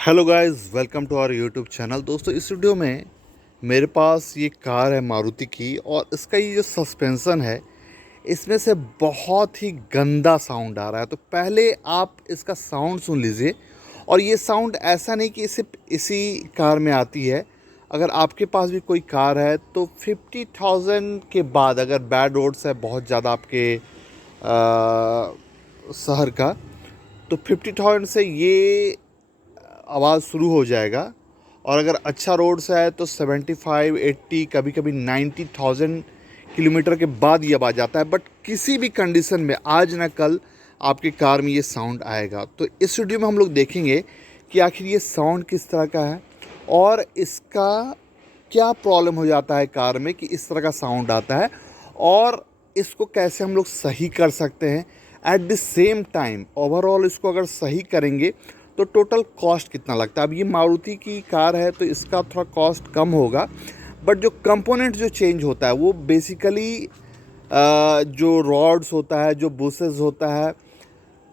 Hello guys, welcome to our YouTube channel. दोस्तों, इस video में मेरे पास ये कार है मारुति की, और इसका ये जो सस्पेंसन है, इसमें से बहुत ही गंदा साउंड आ रहा है। तो पहले आप इसका साउंड सुन लीजिए। और ये साउंड ऐसा नहीं कि सिर्फ इसी कार में आती है। अगर आपके पास भी कोई कार है तो 50,000 के बाद, अगर बैड रोड्स है बहुत ज़्यादा आपके शहर का, तो 50,000 से ये आवाज़ शुरू हो जाएगा। और अगर अच्छा रोड्स है तो 75, 80, कभी कभी 90,000 किलोमीटर के बाद ये आवाज़ आता है। बट किसी भी कंडीशन में आज ना कल आपकी कार में ये साउंड आएगा। तो इस वीडियो में हम लोग देखेंगे कि आखिर ये साउंड किस तरह का है और इसका क्या प्रॉब्लम हो जाता है कार में कि इस तरह का साउंड आता है, और इसको कैसे हम लोग सही कर सकते हैं। At the same time overall इसको अगर सही करेंगे तो टोटल कॉस्ट कितना लगता है। अब ये मारुति की कार है तो इसका थोड़ा कॉस्ट कम होगा, बट जो कंपोनेंट जो चेंज होता है वो बेसिकली जो रॉड्स होता है, जो बुसेस होता है,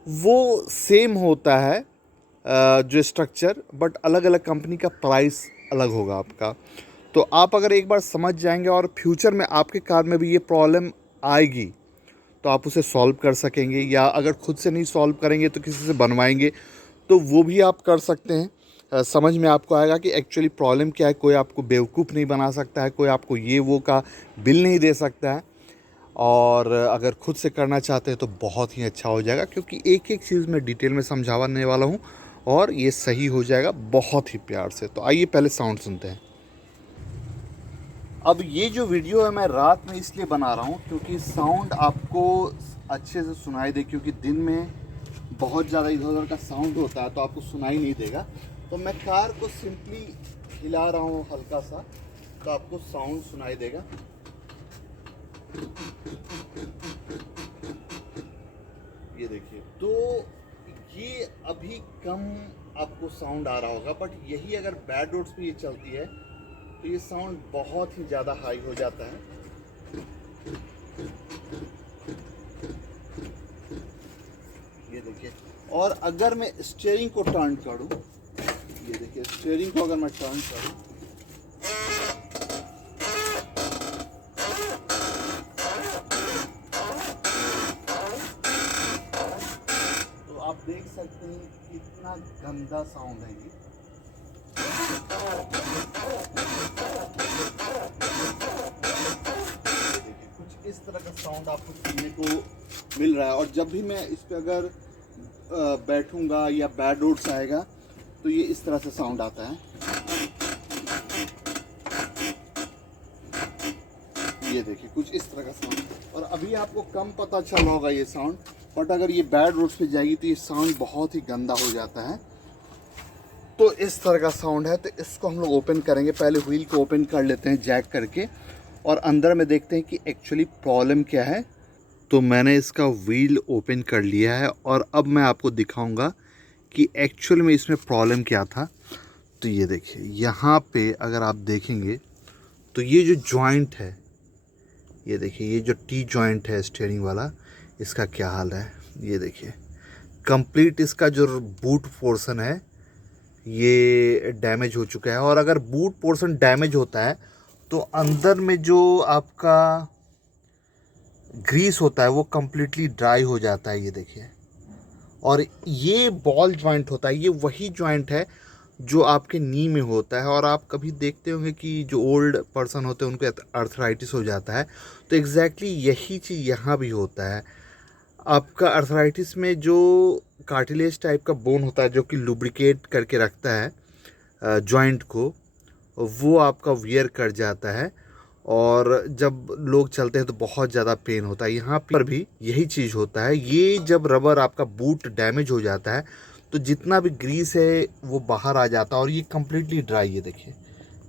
वो सेम होता है जो स्ट्रक्चर, बट अलग अलग कंपनी का प्राइस अलग होगा आपका। तो आप अगर एक बार समझ जाएंगे और फ्यूचर में आपके कार में भी ये प्रॉब्लम आएगी तो आप उसे सॉल्व कर सकेंगे, या अगर खुद से नहीं सॉल्व करेंगे तो किसी से बनवाएंगे तो वो भी आप कर सकते हैं। समझ में आपको आएगा कि एक्चुअली प्रॉब्लम क्या है। कोई आपको बेवकूफ़ नहीं बना सकता है, कोई आपको ये वो का बिल नहीं दे सकता है। और अगर खुद से करना चाहते हैं तो बहुत ही अच्छा हो जाएगा, क्योंकि एक एक चीज़ मैं डिटेल में समझाने वाला हूँ और ये सही हो जाएगा बहुत ही प्यार से। तो आइए पहले साउंड सुनते हैं। अब ये जो वीडियो है मैं रात में इसलिए बना रहा हूँ क्योंकि साउंड आपको अच्छे से सुनाई दे, क्योंकि दिन में बहुत ज़्यादा इधर उधर का साउंड होता है तो आपको सुनाई नहीं देगा। तो मैं कार को सिंपली हिला रहा हूँ हल्का सा, तो आपको साउंड सुनाई देगा। ये देखिए, तो ये अभी कम आपको साउंड आ रहा होगा, बट यही अगर बैड रोड्स पे ये चलती है तो ये साउंड बहुत ही ज़्यादा हाई हो जाता है। ये देखिए, और अगर मैं स्टीयरिंग को टर्न करूं, ये देखिए स्टीयरिंग को अगर मैं टर्न करूं, तो आप देख सकते हैं कितना गंदा साउंड है ये। देखिए, कुछ इस तरह का साउंड आपको सुनने को मिल रहा है। और जब भी मैं इस पर अगर बैठूंगा या बैड रोड्स आएगा तो ये इस तरह से साउंड आता है। ये देखिए, कुछ इस तरह का साउंड। और अभी आपको कम पता चला होगा ये साउंड, बट अगर ये बैड रोड्स पे जाएगी तो ये साउंड बहुत ही गंदा हो जाता है। तो इस तरह का साउंड है। तो इसको हम लोग ओपन करेंगे। पहले व्हील को ओपन कर लेते हैं जैक करके, और अंदर में देखते हैं कि एक्चुअली प्रॉब्लम क्या है। तो मैंने इसका व्हील ओपन कर लिया है और अब मैं आपको दिखाऊंगा कि एक्चुअल में इसमें प्रॉब्लम क्या था। तो ये देखिए, यहाँ पे अगर आप देखेंगे तो ये जो जॉइंट है, ये देखिए ये जो टी जॉइंट है स्टीयरिंग वाला, इसका क्या हाल है। ये देखिए कंप्लीट इसका जो बूट पोर्शन है ये डैमेज हो चुका है। और अगर बूट पोर्शन डैमेज होता है तो अंदर में जो आपका ग्रीस होता है वो कम्प्लीटली ड्राई हो जाता है। ये देखिए, और ये बॉल जॉइंट होता है, ये वही जॉइंट है जो आपके नी में होता है। और आप कभी देखते होंगे कि जो ओल्ड पर्सन होते हैं उनको अर्थराइटिस हो जाता है, तो एग्जैक्टली यही चीज़ यहाँ भी होता है। आपका अर्थराइटिस में जो कार्टिलेज टाइप का बोन होता है जो कि लुब्रिकेट करके रखता है जॉइंट को, वो आपका वियर कर जाता है, और जब लोग चलते हैं तो बहुत ज़्यादा पेन होता है। यहाँ पर भी यही चीज़ होता है। ये जब रबर आपका बूट डैमेज हो जाता है तो जितना भी ग्रीस है वो बाहर आ जाता है, और ये कम्प्लीटली ड्राई, ये देखिए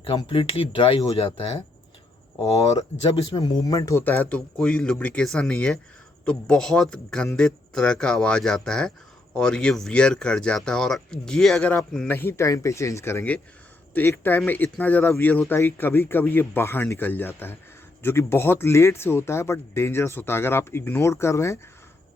कम्प्लीटली ड्राई हो जाता है। और जब इसमें मूवमेंट होता है तो कोई लुब्रिकेशन नहीं है, तो बहुत गंदे तरह का आवाज़ आता है और ये वियर कर जाता है। और ये अगर आप नहीं टाइम पे चेंज करेंगे तो एक टाइम में इतना ज़्यादा वियर होता है कि कभी कभी ये बाहर निकल जाता है, जो कि बहुत लेट से होता है बट डेंजरस होता है। अगर आप इग्नोर कर रहे हैं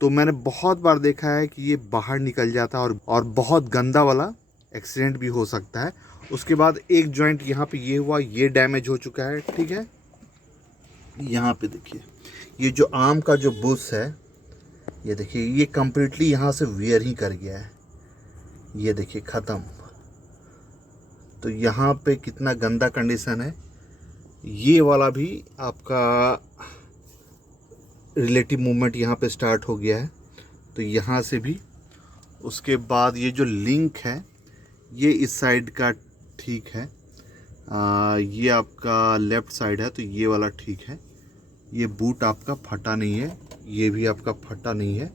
तो मैंने बहुत बार देखा है कि ये बाहर निकल जाता है और बहुत गंदा वाला एक्सीडेंट भी हो सकता है। उसके बाद एक जॉइंट यहाँ पे ये हुआ, ये डैमेज हो चुका है, ठीक है। यहाँ पे देखिए ये जो आर्म का जो बुश है, ये देखिए ये कम्प्लीटली यहाँ से वियर ही कर गया है, ये देखिए ख़त्म। तो यहाँ पे कितना गंदा कंडीशन है। ये वाला भी आपका रिलेटिव मूवमेंट यहाँ पे स्टार्ट हो गया है, तो यहाँ से भी। उसके बाद ये जो लिंक है ये इस साइड का ठीक है, ये आपका लेफ़्ट साइड है, तो ये वाला ठीक है। ये बूट आपका फटा नहीं है, ये भी आपका फटा नहीं है,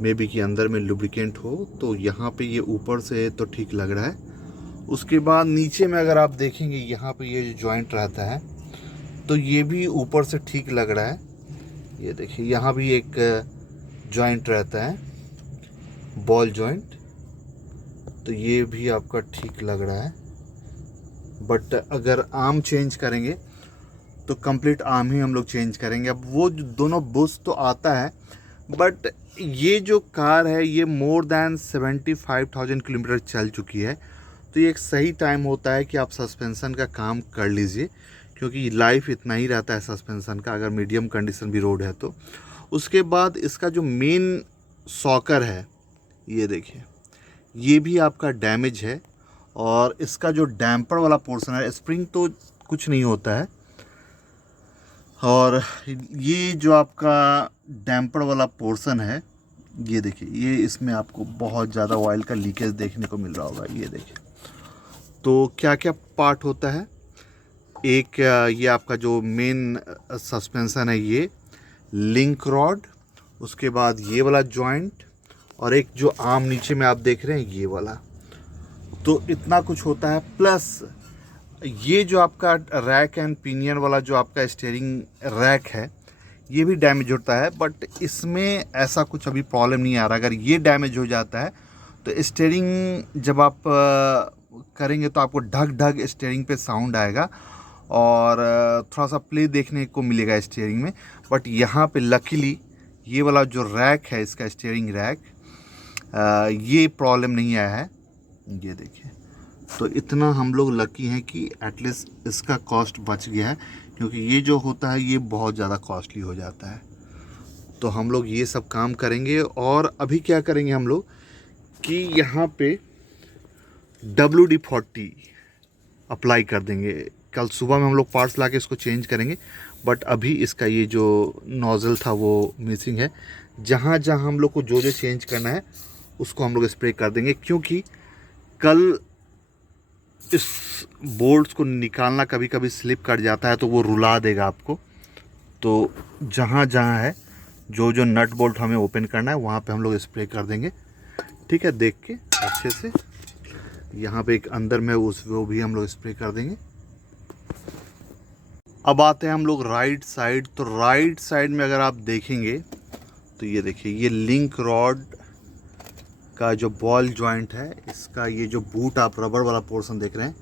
मे बी कि अंदर में लुब्रिकेंट हो। तो यहाँ पे ये ऊपर से तो ठीक लग रहा है। उसके बाद नीचे में अगर आप देखेंगे यहाँ पे ये जो जॉइंट रहता है तो ये भी ऊपर से ठीक लग रहा है। ये देखिए यहाँ भी एक जॉइंट रहता है, बॉल जॉइंट, तो ये भी आपका ठीक लग रहा है। बट अगर आर्म चेंज करेंगे तो कंप्लीट आर्म ही हम लोग चेंज करेंगे। अब वो दोनों बुश तो आता है, बट ये जो कार है ये मोर देन 75,000 किलोमीटर चल चुकी है, तो ये एक सही टाइम होता है कि आप सस्पेंसन का काम कर लीजिए, क्योंकि लाइफ इतना ही रहता है सस्पेंसन का, अगर मीडियम कंडीशन भी रोड है तो। उसके बाद इसका जो मेन सॉकर है, ये देखिए ये भी आपका डैमेज है। और इसका जो डैम्पर वाला पोर्शन है, स्प्रिंग तो कुछ नहीं होता है, और ये जो आपका डैम्पर वाला पोर्शन है, ये देखिए ये इसमें आपको बहुत ज़्यादा ऑयल का लीकेज देखने को मिल रहा होगा। ये देखिए तो क्या क्या पार्ट होता है। एक ये आपका जो मेन सस्पेंसन है, ये लिंक रॉड, उसके बाद ये वाला जॉइंट, और एक जो आर्म नीचे में आप देख रहे हैं ये वाला। तो इतना कुछ होता है। प्लस ये जो आपका रैक एंड पिनियन वाला जो आपका स्टीयरिंग रैक है, ये भी डैमेज होता है, बट इसमें ऐसा कुछ अभी प्रॉब्लम नहीं आ रहा। अगर ये डैमेज हो जाता है तो स्टीयरिंग जब आप करेंगे तो आपको ढग ढग स्टीयरिंग पे साउंड आएगा, और थोड़ा सा प्ले देखने को मिलेगा स्टीयरिंग में। बट यहाँ पे लकीली ये वाला जो रैक है, इसका स्टीयरिंग रैक, ये प्रॉब्लम नहीं आया है। ये देखिए, तो इतना हम लोग लकी हैं कि एटलीस्ट इसका कॉस्ट बच गया है, क्योंकि ये जो होता है ये बहुत ज़्यादा कॉस्टली हो जाता है। तो हम लोग ये सब काम करेंगे। और अभी क्या करेंगे हम लोग कि यहाँ पे WD-40 अप्लाई कर देंगे। कल सुबह में हम लोग पार्ट्स ला के इसको चेंज करेंगे, बट अभी इसका ये जो नोज़ल था वो मिसिंग है। जहाँ जहाँ हम लोग को जो जो चेंज करना है उसको हम लोग स्प्रे कर देंगे, क्योंकि कल इस बोल्ट्स को निकालना कभी कभी स्लिप कर जाता है तो वो रुला देगा आपको। तो जहाँ जहाँ है जो जो नट बोल्ट हमें ओपन करना है वहाँ पे हम लोग स्प्रे कर देंगे, ठीक है, देख के अच्छे से। यहाँ पे एक अंदर में वो भी हम लोग स्प्रे कर देंगे। अब आते हैं हम लोग राइट साइड। तो राइट साइड में अगर आप देखेंगे तो ये देखिए ये लिंक रॉड का जो बॉल जॉइंट है, इसका ये जो बूट आप रबर वाला पोर्शन देख रहे हैं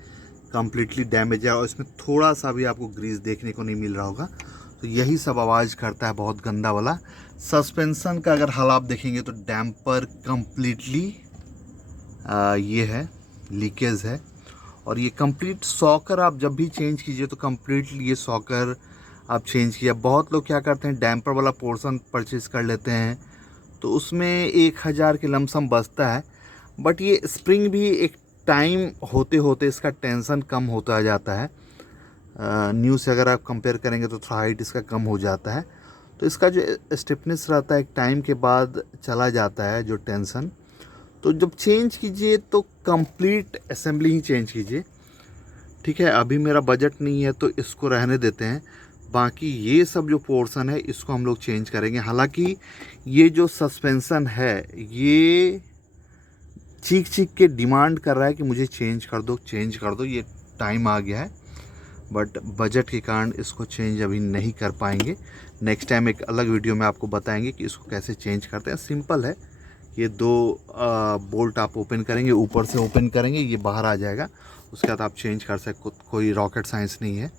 कम्प्लीटली डैमेज है, और इसमें थोड़ा सा भी आपको ग्रीस देखने को नहीं मिल रहा होगा। तो यही सब आवाज़ करता है बहुत गंदा वाला। सस्पेंसन का अगर हाल आप देखेंगे तो डैम्पर कम्प्लीटली ये है, लीकेज है। और ये कंप्लीट सॉकर आप जब भी चेंज कीजिए तो कम्प्लीटली ये सॉकर आप चेंज किया। बहुत लोग क्या करते हैं, डैम्पर वाला पोर्शन परचेज़ कर लेते हैं तो उसमें 1,000 के लमसम बचता है, बट ये स्प्रिंग भी एक टाइम होते होते इसका टेंशन कम होता जाता है। न्यू से अगर आप कंपेयर करेंगे तो थोड़ा हाइट इसका कम हो जाता है, तो इसका जो स्टिफनेस रहता है एक टाइम के बाद चला जाता है जो टेंशन। तो जब चेंज कीजिए तो कंप्लीट असेंबली ही चेंज कीजिए, ठीक है। अभी मेरा बजट नहीं है तो इसको रहने देते हैं। बाकी ये सब जो पोर्शन है इसको हम लोग चेंज करेंगे। हालांकि ये जो सस्पेंसन है ये चीख चीख के डिमांड कर रहा है कि मुझे चेंज कर दो, चेंज कर दो, ये टाइम आ गया है, बट बजट के कारण इसको चेंज अभी नहीं कर पाएंगे। नेक्स्ट टाइम एक अलग वीडियो में आपको बताएंगे कि इसको कैसे चेंज करते हैं। सिंपल है, ये 2 बोल्ट आप ओपन करेंगे, ऊपर से ओपन करेंगे, ये बाहर आ जाएगा, उसके बाद आप चेंज कर सकते, कोई रॉकेट साइंस नहीं है।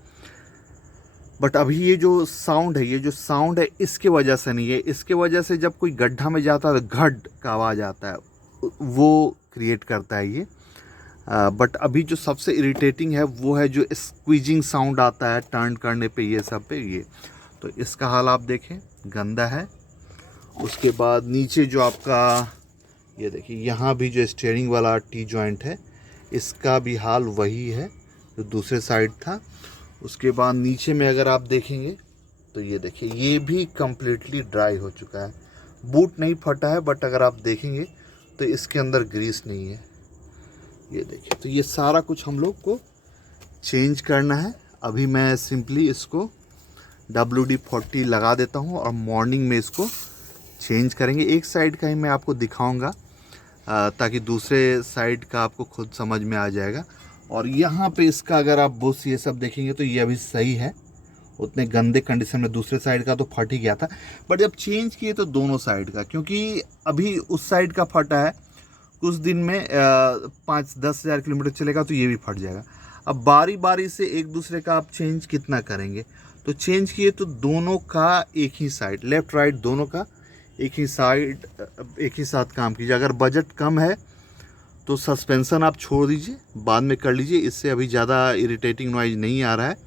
बट अभी ये जो साउंड है, ये जो साउंड है इसके वजह से नहीं है, इसके वजह से जब कोई गड्ढा में जाता है तो घड का आवाज़ आता है, वो क्रिएट करता है ये। बट अभी जो सबसे इरिटेटिंग है वो है जो स्क्वीजिंग साउंड आता है टर्न करने पे, ये सब पे ये। तो इसका हाल आप देखें, गंदा है। उसके बाद नीचे जो आपका ये देखिए, यहाँ भी जो स्टीयरिंग वाला टी जॉइंट है इसका भी हाल वही है जो दूसरे साइड था। उसके बाद नीचे में अगर आप देखेंगे तो ये देखिए, ये भी कम्प्लीटली ड्राई हो चुका है। बूट नहीं फटा है, बट अगर आप देखेंगे तो इसके अंदर ग्रीस नहीं है। ये देखिए, तो ये सारा कुछ हम लोग को चेंज करना है। अभी मैं सिंपली इसको WD-40 लगा देता हूँ और मॉर्निंग में इसको चेंज करेंगे। एक साइड का ही मैं आपको दिखाऊंगा ताकि दूसरे साइड का आपको खुद समझ में आ जाएगा। और यहाँ पे इसका अगर आप बुश ये सब देखेंगे तो ये अभी सही है। उतने गंदे कंडीशन में दूसरे साइड का तो फट ही गया था, बट जब चेंज किए तो दोनों साइड का, क्योंकि अभी उस साइड का फटा है, कुछ दिन में 5-10 हज़ार किलोमीटर चलेगा तो ये भी फट जाएगा। अब बारी बारी से एक दूसरे का आप चेंज कितना करेंगे, तो चेंज किए तो दोनों का एक ही साइड, लेफ़्ट राइट दोनों का एक ही साइड एक ही साथ काम कीजिए। अगर बजट कम है तो सस्पेंसन आप छोड़ दीजिए, बाद में कर लीजिए, इससे अभी ज़्यादा इरिटेटिंग नॉइज़ नहीं आ रहा है।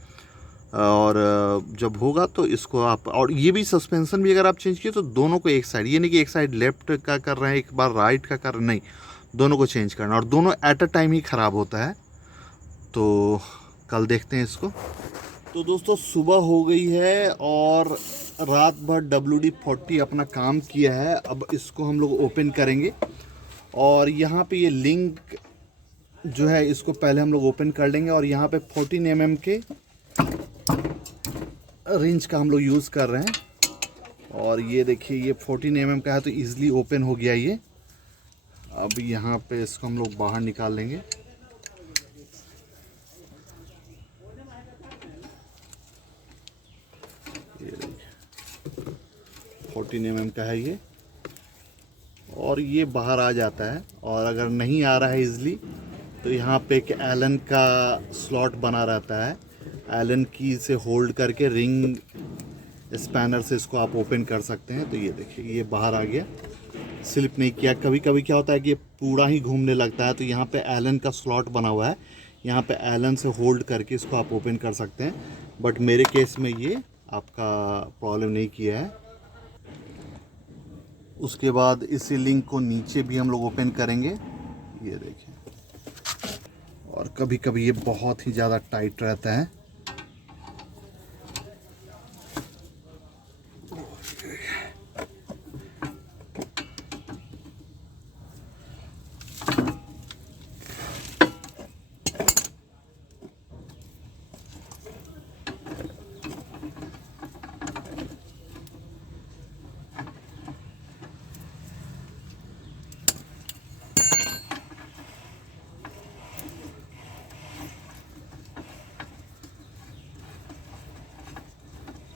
और जब होगा तो इसको आप, और ये भी सस्पेंसन भी अगर आप चेंज किए तो दोनों को एक साइड, ये नहीं कि एक साइड लेफ्ट का कर रहे हैं एक बार राइट का कर रहे हैं, नहीं, दोनों को चेंज करना, और दोनों एट अ टाइम ही ख़राब होता है। तो कल देखते हैं इसको। तो दोस्तों सुबह हो गई है और रात भर WD-40 अपना काम किया है। अब इसको हम लोग ओपन करेंगे और यहाँ पे ये लिंक जो है इसको पहले हम लोग ओपन कर लेंगे। और यहाँ पे 14 mm के रिंच का हम लोग यूज़ कर रहे हैं। और ये देखिए, ये 14 mm का है तो ईज़िली ओपन हो गया ये। अब यहाँ पे इसको हम लोग बाहर निकाल लेंगे। ये देखिए 14 mm का है ये, और ये बाहर आ जाता है। और अगर नहीं आ रहा है ईज़िली तो यहाँ पे एक एलन का स्लॉट बना रहता है, एलन की से होल्ड करके रिंग स्पैनर से इसको आप ओपन कर सकते हैं। तो ये देखिए, ये बाहर आ गया, स्लिप नहीं किया। कभी कभी क्या होता है कि ये पूरा ही घूमने लगता है, तो यहाँ पे एलन का स्लॉट बना हुआ है, यहाँ पे एलन से होल्ड करके इसको आप ओपन कर सकते हैं। बट मेरे केस में ये आपका प्रॉब्लम नहीं किया है। उसके बाद इसी लिंक को नीचे भी हम लोग ओपन करेंगे, ये देखें। और कभी कभी ये बहुत ही ज़्यादा टाइट रहता है।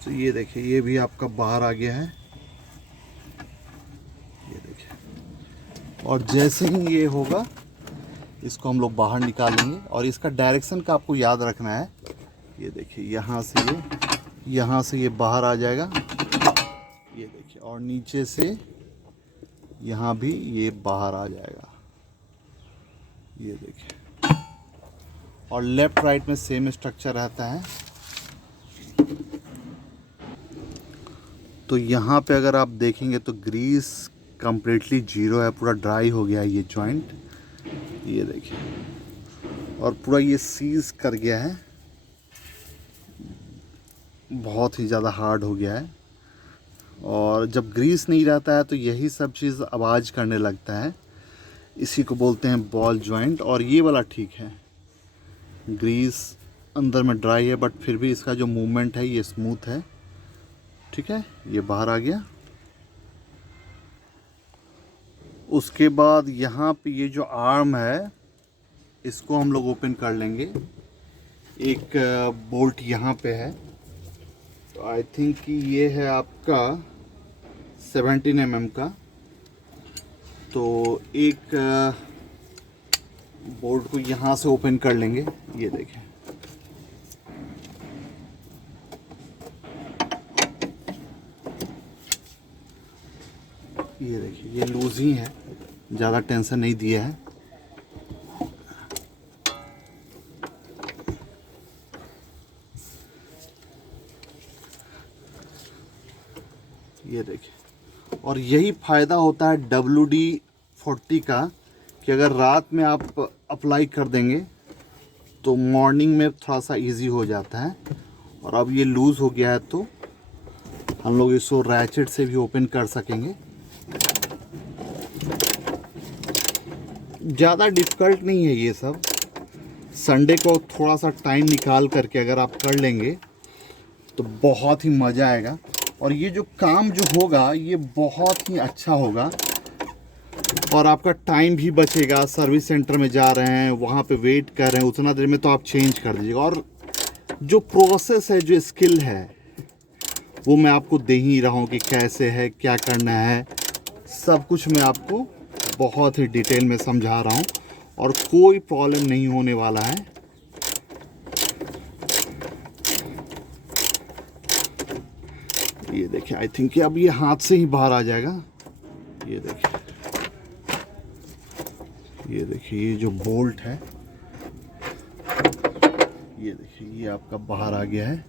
तो ये देखिए, ये भी आपका बाहर आ गया है, ये देखिए। और जैसे ही ये होगा इसको हम लोग बाहर निकाल लेंगे। और इसका डायरेक्शन का आपको याद रखना है। ये देखिए, यहाँ से ये बाहर आ जाएगा, ये देखिए। और नीचे से यहाँ भी ये बाहर आ जाएगा, ये देखिए। और लेफ़्ट राइट में सेम स्ट्रक्चर रहता है। तो यहाँ पे अगर आप देखेंगे तो ग्रीस कम्प्लीटली जीरो है, पूरा ड्राई हो गया है ये जॉइंट, ये देखिए। और पूरा ये सीज कर गया है, बहुत ही ज़्यादा हार्ड हो गया है। और जब ग्रीस नहीं रहता है तो यही सब चीज़ आवाज़ करने लगता है, इसी को बोलते हैं बॉल जॉइंट। और ये वाला ठीक है, ग्रीस अंदर में ड्राई है, बट फिर भी इसका जो मूवमेंट है ये स्मूथ है, ठीक है। ये बाहर आ गया। उसके बाद यहाँ पे ये जो आर्म है इसको हम लोग ओपन कर लेंगे। एक बोल्ट यहाँ पे है, तो आई थिंक कि ये है आपका 17 mm का। तो एक बोल्ट को यहाँ से ओपन कर लेंगे, ये देखें। ये देखिए, ये लूज ही है, ज़्यादा टेंशन नहीं दिया है। ये देखिए, और यही फ़ायदा होता है WD-40 का कि अगर रात में आप अप्लाई कर देंगे तो मॉर्निंग में थोड़ा सा इजी हो जाता है। और अब ये लूज़ हो गया है तो हम लोग इसको रैचेट से भी ओपन कर सकेंगे। ज़्यादा डिफ़िकल्ट नहीं है ये सब। संडे को थोड़ा सा टाइम निकाल करके अगर आप कर लेंगे तो बहुत ही मज़ा आएगा। और ये जो काम जो होगा ये बहुत ही अच्छा होगा और आपका टाइम भी बचेगा। सर्विस सेंटर में जा रहे हैं, वहाँ पे वेट कर रहे हैं, उतना देर में तो आप चेंज कर दीजिएगा। और जो प्रोसेस है, जो स्किल है, वो मैं आपको दे ही रहा हूँ कि कैसे है, क्या करना है, सब कुछ मैं आपको बहुत ही डिटेल में समझा रहा हूँ और कोई प्रॉब्लम नहीं होने वाला है। ये देखिए, आई थिंक अब ये हाथ से ही बाहर आ जाएगा। ये देखिए, ये देखिए, ये जो बोल्ट है, ये देखिए, ये आपका बाहर आ गया है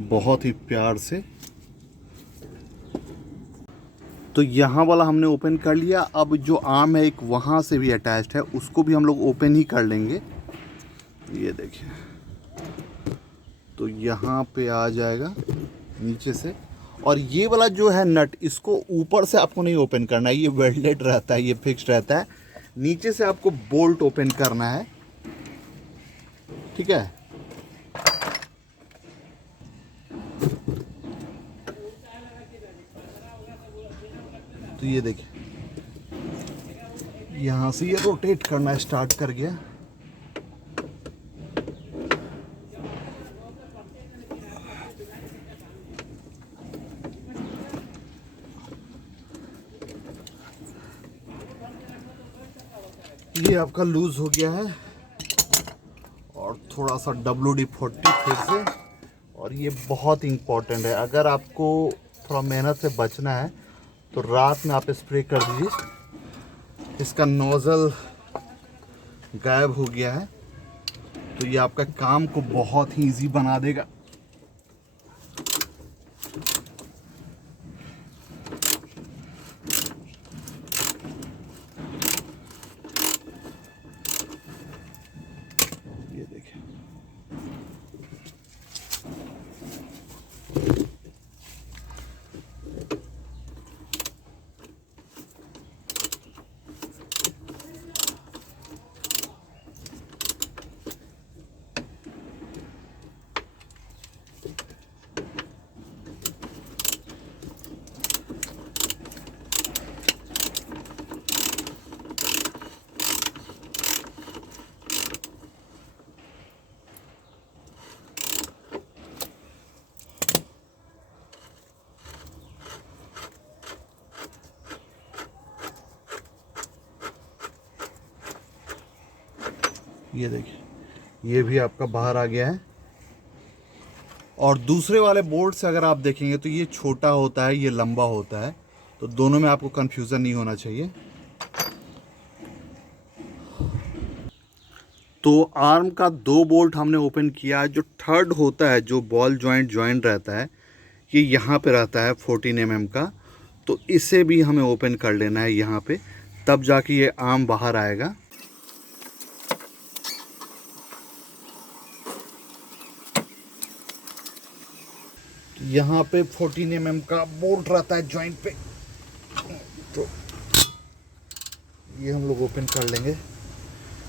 बहुत ही प्यार से। तो यहाँ वाला हमने ओपन कर लिया। अब जो आर्म है एक वहाँ से भी अटैच्ड है, उसको भी हम लोग ओपन ही कर लेंगे। ये देखिए, तो यहाँ पे आ जाएगा नीचे से। और ये वाला जो है नट, इसको ऊपर से आपको नहीं ओपन करना है, ये वेल्डेड रहता है, ये फिक्स्ड रहता है। नीचे से आपको बोल्ट ओपन करना है, ठीक है। तो ये देखिए, यहाँ से ये रोटेट करना स्टार्ट कर गया। ये आपका लूज हो गया है और थोड़ा सा WD-40 फिर से। और ये बहुत इम्पोर्टेंट है, अगर आपको थोड़ा मेहनत से बचना है तो रात में आप स्प्रे कर दीजिए। इसका नोज़ल गायब हो गया है तो ये आपका काम को बहुत ही इजी बना देगा। ये देखिए, ये देखिए, ये भी आपका बाहर आ गया है। और दूसरे वाले बोल्ट से अगर आप देखेंगे तो ये छोटा होता है, ये लंबा होता है, तो दोनों में आपको कंफ्यूजन नहीं होना चाहिए। तो आर्म का 2 बोल्ट हमने ओपन किया है। जो थर्ड होता है, जो बॉल जॉइंट रहता है, ये यहाँ पे रहता है 14 mm का, तो इसे भी हमें ओपन कर लेना है यहाँ पे, तब जाके ये आर्म बाहर आएगा। यहाँ पे 14 mm का बोल्ट रहता है जॉइंट पे, तो ये हम लोग ओपन कर लेंगे।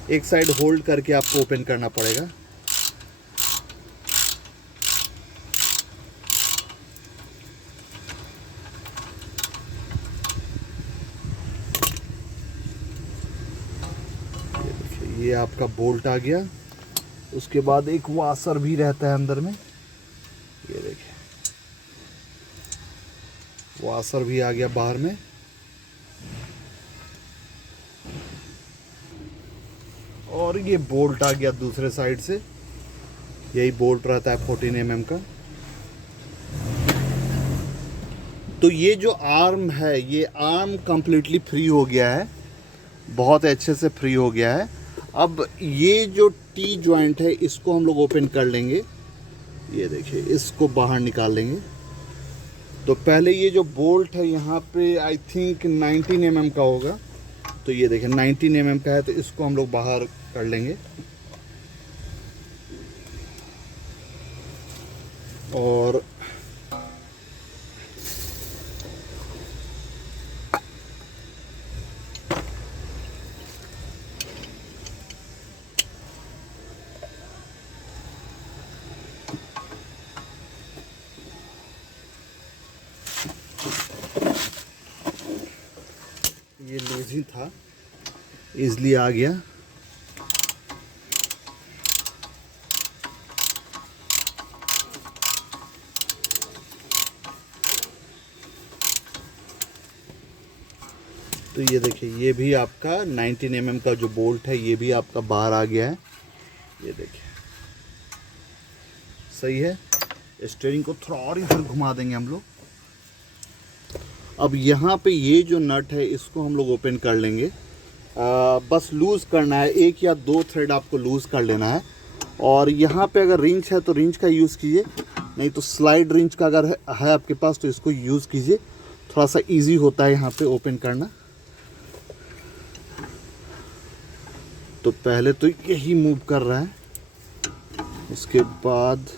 एक साइड होल्ड करके आपको ओपन करना पड़ेगा। ये देखिए, ये आपका बोल्ट आ गया। उसके बाद एक वाशर भी रहता है अंदर में, ये देखिए, वाशर भी आ गया बाहर में। और ये बोल्ट आ गया दूसरे साइड से, यही बोल्ट रहता है 14 mm का। तो ये जो आर्म है, ये आर्म कंप्लीटली फ्री हो गया है, बहुत अच्छे से फ्री हो गया है। अब ये जो टी जॉइंट है, इसको हम लोग ओपन कर लेंगे। ये देखिए, इसको बाहर निकाल लेंगे। तो पहले ये जो बोल्ट है यहाँ पे आई थिंक 19 mm का होगा। तो ये देखें 19 mm का है, तो इसको हम लोग बाहर कर लेंगे। और ये लूज ही था, इजली आ गया। तो ये देखिए, ये भी आपका 19 mm का जो बोल्ट है ये भी आपका बाहर आ गया है। ये देखिए सही है। स्टीयरिंग को थोड़ा और इधर घुमा देंगे हम लोग। अब यहाँ पे ये जो नट है इसको हम लोग ओपन कर लेंगे। बस लूज़ करना है, 1 या 2 थ्रेड आपको लूज़ कर लेना है। और यहाँ पे अगर रिंच है तो रिंच का यूज़ कीजिए, नहीं तो स्लाइड रिंच का अगर है आपके पास तो इसको यूज़ कीजिए। थोड़ा सा इजी होता है यहाँ पे ओपन करना। तो पहले तो यही मूव कर रहा है, उसके बाद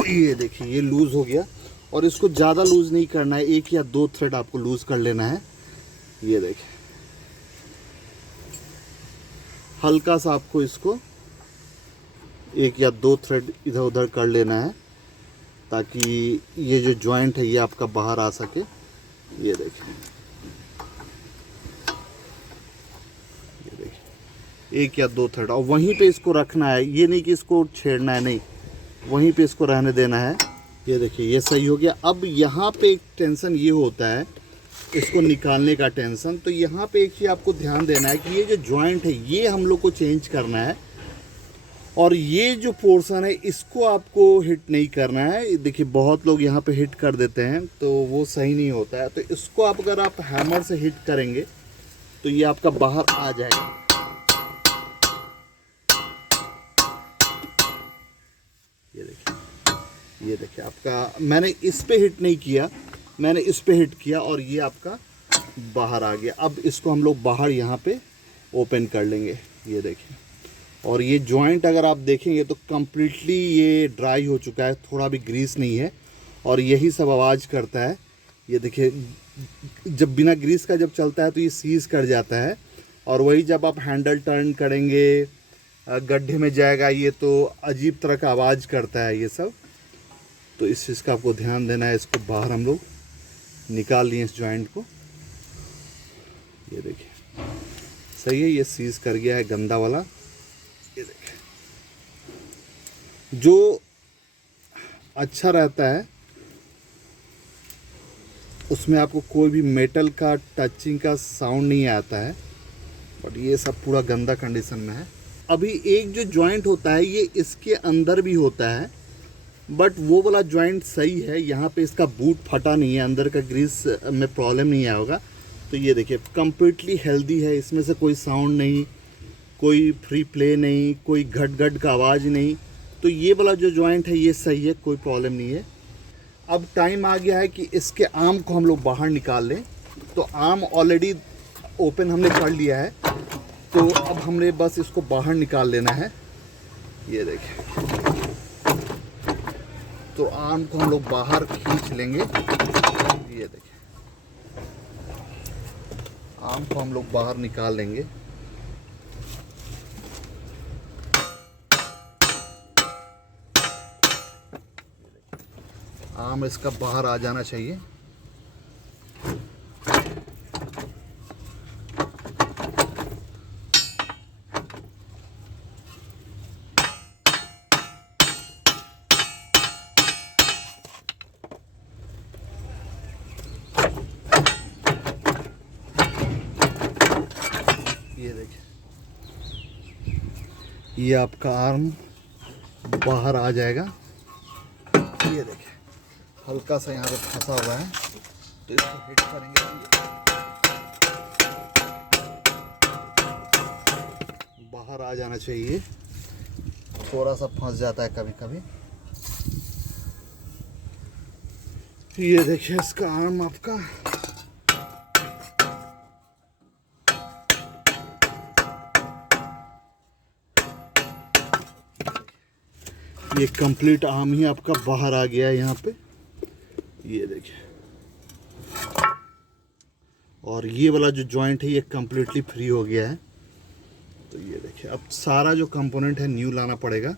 ये देखिए ये लूज़ हो गया। और इसको ज़्यादा लूज़ नहीं करना है, 1 या 2 थ्रेड आपको लूज़ कर लेना है। ये देखिए हल्का सा आपको इसको 1 या 2 थ्रेड इधर उधर कर लेना है, ताकि ये जो जॉइंट है ये आपका बाहर आ सके। ये देखिए 1 या 2 थ्रेड, और वहीं पे इसको रखना है। ये नहीं कि इसको छेड़ना है, नहीं, वहीं पे इसको रहने देना है। ये देखिए ये सही हो गया। अब यहाँ पे एक टेंशन ये होता है इसको निकालने का टेंशन। तो यहाँ पे एक चीज़ आपको ध्यान देना है कि ये जो जॉइंट है ये हम लोग को चेंज करना है, और ये जो पोर्शन है इसको आपको हिट नहीं करना है। देखिए बहुत लोग यहाँ पे हिट कर देते हैं तो वो सही नहीं होता है। तो इसको आप अगर आप हैमर से हिट करेंगे तो ये आपका बाहर आ जाएगा। ये देखिए आपका, मैंने इस पे हिट नहीं किया, मैंने इस पे हिट किया और ये आपका बाहर आ गया। अब इसको हम लोग बाहर यहाँ पे ओपन कर लेंगे। ये देखिए, और ये जॉइंट अगर आप देखेंगे तो कम्प्लीटली ये ड्राई हो चुका है, थोड़ा भी ग्रीस नहीं है, और यही सब आवाज़ करता है। ये देखिए जब बिना ग्रीस का जब चलता है तो ये सीज कर जाता है, और वही जब आप हैंडल टर्न करेंगे गड्ढे में जाएगा ये तो अजीब तरह का आवाज़ करता है ये सब। तो इस चीज़ का आपको ध्यान देना है। इसको बाहर हम लोग निकाल लिए इस जॉइंट को। ये देखिए सही है, ये सीज कर गया है गंदा वाला। ये देखिए जो अच्छा रहता है उसमें आपको कोई भी मेटल का टचिंग का साउंड नहीं आता है, बट ये सब पूरा गंदा कंडीशन में है। अभी एक जो जॉइंट होता है ये इसके अंदर भी होता है, बट वो वाला जॉइंट सही है। यहाँ पे इसका बूट फटा नहीं है, अंदर का ग्रीस में प्रॉब्लम नहीं आया होगा। तो ये देखिए कम्प्लीटली हेल्दी है, इसमें से कोई साउंड नहीं, कोई फ्री प्ले नहीं, कोई घट घट का आवाज़ नहीं। तो ये वाला जो जॉइंट है ये सही है, कोई प्रॉब्लम नहीं है। अब टाइम आ गया है कि इसके आर्म को हम लोग बाहर निकाल लें। तो आर्म ऑलरेडी ओपन हमने कर लिया है, तो अब हमने बस इसको बाहर निकाल लेना है। ये देखिए, तो आर्म को हम लोग बाहर खींच लेंगे। ये देखिए आर्म को हम लोग बाहर निकाल लेंगे। आर्म इसका बाहर आ जाना चाहिए। ये देखिए ये आपका आर्म बाहर आ जाएगा। ये देखिए हल्का सा यहाँ पे फंसा हुआ है, तो इसको हिट करेंगे तो बाहर आ जाना चाहिए। थोड़ा सा फंस जाता है कभी कभी। ये देखिए इसका आर्म आपका ये कंप्लीट आर्म ही आपका बाहर आ गया है यहाँ पे, ये देखिए। और ये वाला जो जॉइंट है ये कम्प्लीटली फ्री हो गया है। तो ये देखिए अब सारा जो कंपोनेंट है न्यू लाना पड़ेगा।